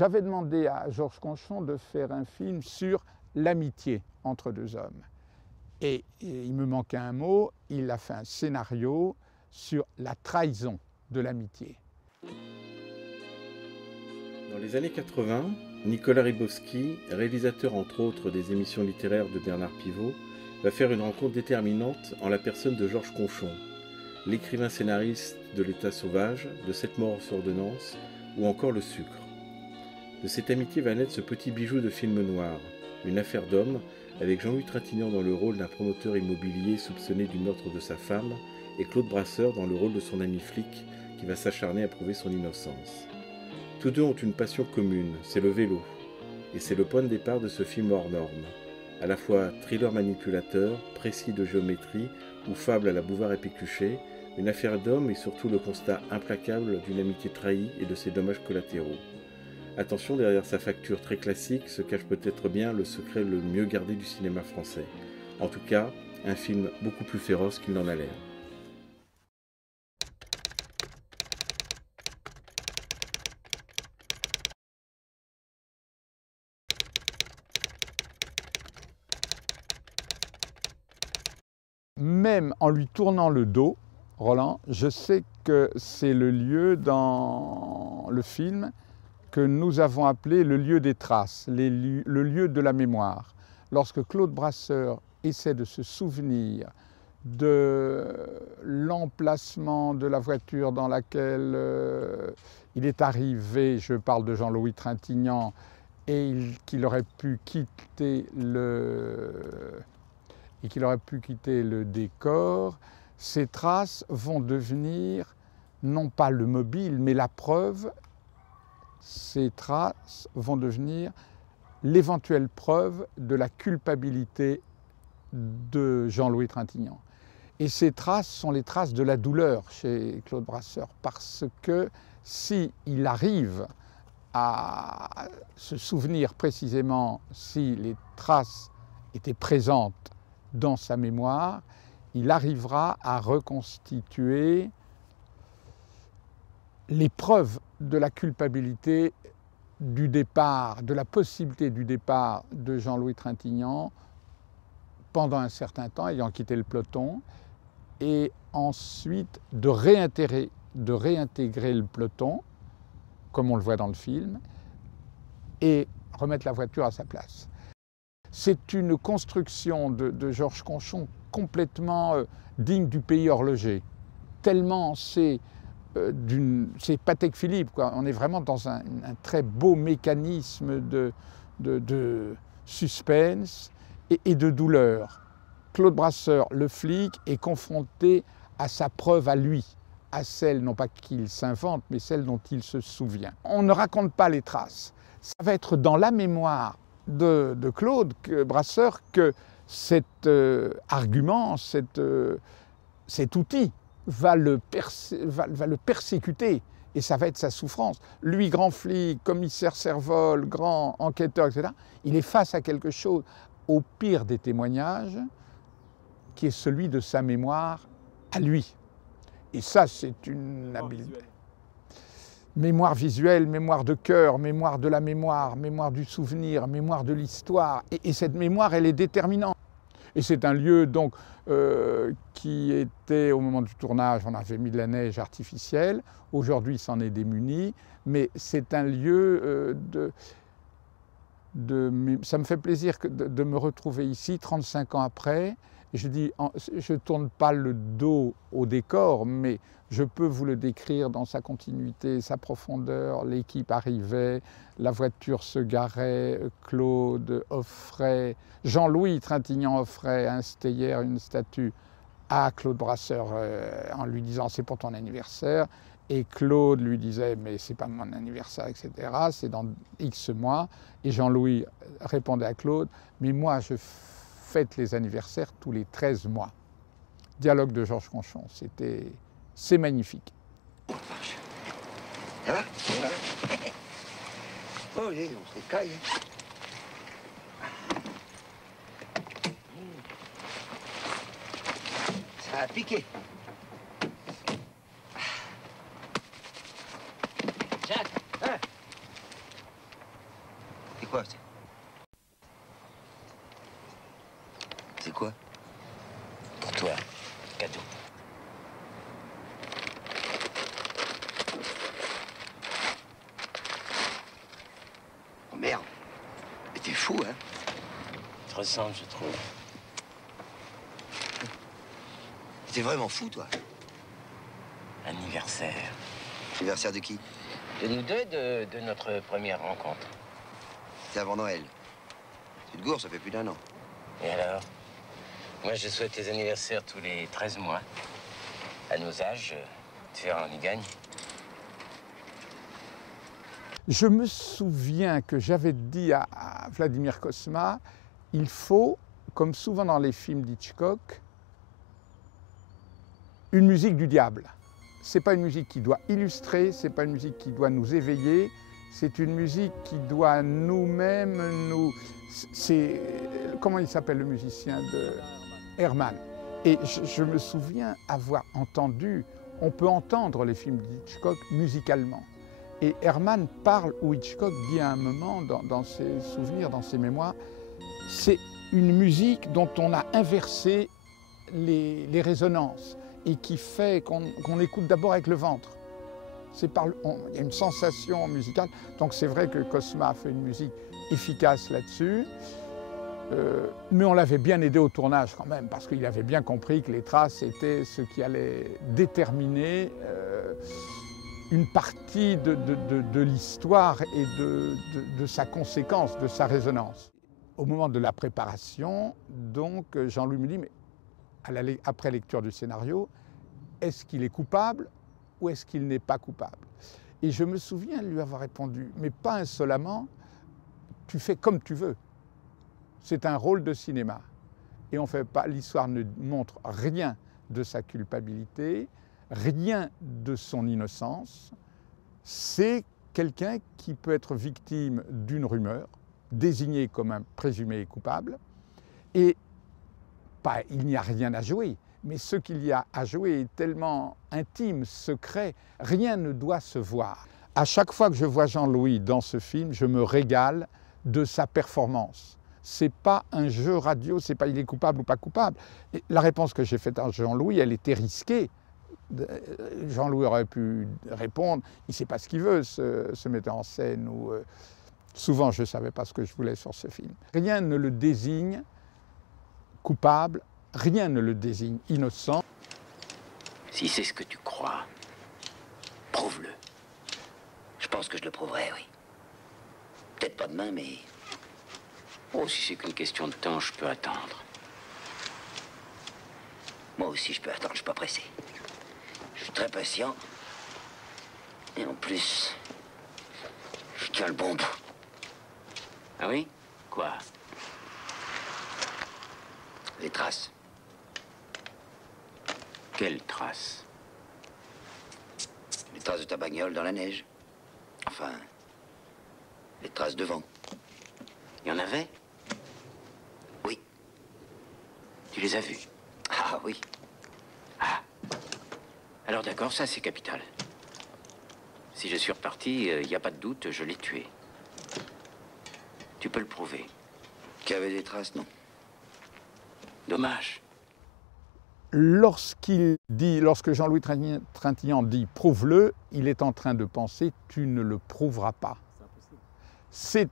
J'avais demandé à Georges Conchon de faire un film sur l'amitié entre deux hommes. Et il me manquait un mot, il a fait un scénario sur la trahison de l'amitié. Dans les années 80, Nicolas Rybowski, réalisateur entre autres des émissions littéraires de Bernard Pivot, va faire une rencontre déterminante en la personne de Georges Conchon, l'écrivain scénariste de L'État sauvage, de 7 morts sur ordonnance ou encore Le Sucre. De cette amitié va naître ce petit bijou de film noir, Une affaire d'homme, avec Jean-Louis Trintignant dans le rôle d'un promoteur immobilier soupçonné du meurtre de sa femme et Claude Brasseur dans le rôle de son ami flic qui va s'acharner à prouver son innocence. Tous deux ont une passion commune, c'est le vélo. Et c'est le point de départ de ce film hors norme. À la fois thriller manipulateur, précis de géométrie ou fable à la Bouvard et Pécuchet, Une affaire d'homme et surtout le constat implacable d'une amitié trahie et de ses dommages collatéraux. Attention, derrière sa facture très classique se cache peut-être bien le secret le mieux gardé du cinéma français. En tout cas, un film beaucoup plus féroce qu'il n'en a l'air. Même en lui tournant le dos, Roland, je sais que c'est le lieu dans le film que nous avons appelé le lieu des traces, le lieu de la mémoire. Lorsque Claude Brasseur essaie de se souvenir de l'emplacement de la voiture dans laquelle il est arrivé, je parle de Jean-Louis Trintignant, et qu'il aurait pu quitter le décor, ces traces vont devenir non pas le mobile, mais la preuve. Ces traces vont devenir l'éventuelle preuve de la culpabilité de Jean-Louis Trintignant. Et ces traces sont les traces de la douleur chez Claude Brasseur, parce que s'il arrive à se souvenir précisément si les traces étaient présentes dans sa mémoire, il arrivera à reconstituer les preuves de la culpabilité du départ, de la possibilité du départ de Jean-Louis Trintignant pendant un certain temps, ayant quitté le peloton, et ensuite de réintégrer le peloton, comme on le voit dans le film, et remettre la voiture à sa place. C'est une construction de Georges Conchon complètement digne du pays horloger, tellement c'est Patek Philippe, quoi. On est vraiment dans un très beau mécanisme de suspense et de douleur. Claude Brasseur, le flic, est confronté à sa preuve à lui, à celle, non pas qu'il s'invente, mais celle dont il se souvient. On ne raconte pas les traces. Ça va être dans la mémoire de Claude Brasseur que cet argument, cet outil va le persécuter, et ça va être sa souffrance. Lui, grand flic, commissaire Servol, grand enquêteur, etc., il est face à quelque chose, au pire des témoignages, qui est celui de sa mémoire à lui. Et ça, c'est une habileté. Mémoire visuelle, mémoire de cœur, mémoire de la mémoire, mémoire du souvenir, mémoire de l'histoire. Et cette mémoire, elle est déterminante. Et c'est un lieu donc qui était, au moment du tournage, on avait mis de la neige artificielle. Aujourd'hui, il s'en est démuni. Mais c'est un lieu ça me fait plaisir de me retrouver ici, 35 ans après. Je dis, je ne tourne pas le dos au décor, mais je peux vous le décrire dans sa continuité, sa profondeur. L'équipe arrivait, la voiture se garait, Claude offrait, Jean-Louis Trintignant offrait un stellaire, une statue à Claude Brasseur en lui disant « c'est pour ton anniversaire ». Et Claude lui disait « mais c'est pas mon anniversaire, etc. C'est dans X mois ». Et Jean-Louis répondait à Claude « mais moi je fête les anniversaires tous les 13 mois ». Dialogue de Georges Conchon, c'est magnifique. Ça va? Oh, on s'écaille. Ça a piqué. Jacques, hein? C'est quoi? Pour toi, cadeau. Oh merde. Mais t'es fou, hein? Tu te ressembles, je trouve. T'es vraiment fou, toi. Anniversaire. Anniversaire de qui? De nous deux, de notre première rencontre. C'est avant Noël. Tu te gourres, ça fait plus d'1 an. Et alors? Moi, je souhaite tes anniversaires tous les 13 mois. À nos âges, tu verras, on y gagne. Je me souviens que j'avais dit à Vladimir Cosma, il faut, comme souvent dans les films d'Hitchcock, une musique du diable. Ce n'est pas une musique qui doit illustrer, ce n'est pas une musique qui doit nous éveiller, c'est une musique qui doit nous-mêmes nous... C'est... Comment il s'appelle le musicien de Herman? Et je me souviens avoir entendu, on peut entendre les films d'Hitchcock musicalement. Et Herman parle, ou Hitchcock dit à un moment, dans ses souvenirs, dans ses mémoires, c'est une musique dont on a inversé les résonances et qui fait qu'on écoute d'abord avec le ventre. Il y a une sensation musicale. Donc c'est vrai que Cosma a fait une musique efficace là-dessus. Mais on l'avait bien aidé au tournage quand même, parce qu'il avait bien compris que les traces étaient ce qui allait déterminer une partie de l'histoire et de sa conséquence, de sa résonance. Au moment de la préparation, donc, Jean-Louis me dit, mais après lecture du scénario, est-ce qu'il est coupable ou est-ce qu'il n'est pas coupable? Et je me souviens lui avoir répondu, mais pas insolemment, tu fais comme tu veux. C'est un rôle de cinéma. Et on fait pas, l'histoire ne montre rien de sa culpabilité, rien de son innocence. C'est quelqu'un qui peut être victime d'une rumeur, désigné comme un présumé coupable, et il n'y a rien à jouer, mais ce qu'il y a à jouer est tellement intime, secret, rien ne doit se voir. À chaque fois que je vois Jean-Louis dans ce film, je me régale de sa performance. C'est pas un jeu radio, c'est pas il est coupable ou pas coupable. Et la réponse que j'ai faite à Jean-Louis, elle était risquée. Jean-Louis aurait pu répondre, il ne sait pas ce qu'il veut, ce metteur en scène, ou souvent je ne savais pas ce que je voulais sur ce film. Rien ne le désigne coupable, rien ne le désigne innocent. Si c'est ce que tu crois, prouve-le. Je pense que je le prouverai, oui. Peut-être pas demain, mais... Oh, si c'est qu'une question de temps, je peux attendre. Moi aussi, je peux attendre, je suis pas pressé. Je suis très patient. Et en plus, je tiens le bon bout. Ah oui? Quoi? Les traces. Quelles traces? Les traces de ta bagnole dans la neige. Enfin, les traces de vent. Il y en avait? Oui. Tu les as vues? Ah oui. Ah. Alors d'accord, ça c'est capital. Si je suis reparti, il n'y a pas de doute, je l'ai tué. Tu peux le prouver. Qu'il y avait des traces, non? Dommage. Lorsque Jean-Louis Trintignant dit « prouve-le », il est en train de penser « tu ne le prouveras pas ». C'est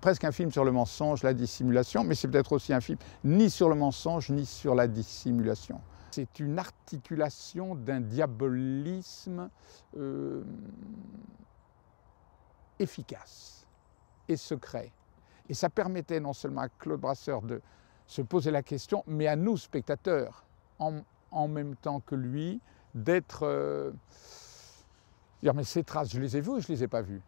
presque un film sur le mensonge, la dissimulation, mais c'est peut-être aussi un film ni sur le mensonge, ni sur la dissimulation. C'est une articulation d'un diabolisme efficace et secret. Et ça permettait non seulement à Claude Brasseur de se poser la question, mais à nous, spectateurs, en même temps que lui, d'être... dire, mais ces traces, je les ai vues ou je ne les ai pas vues?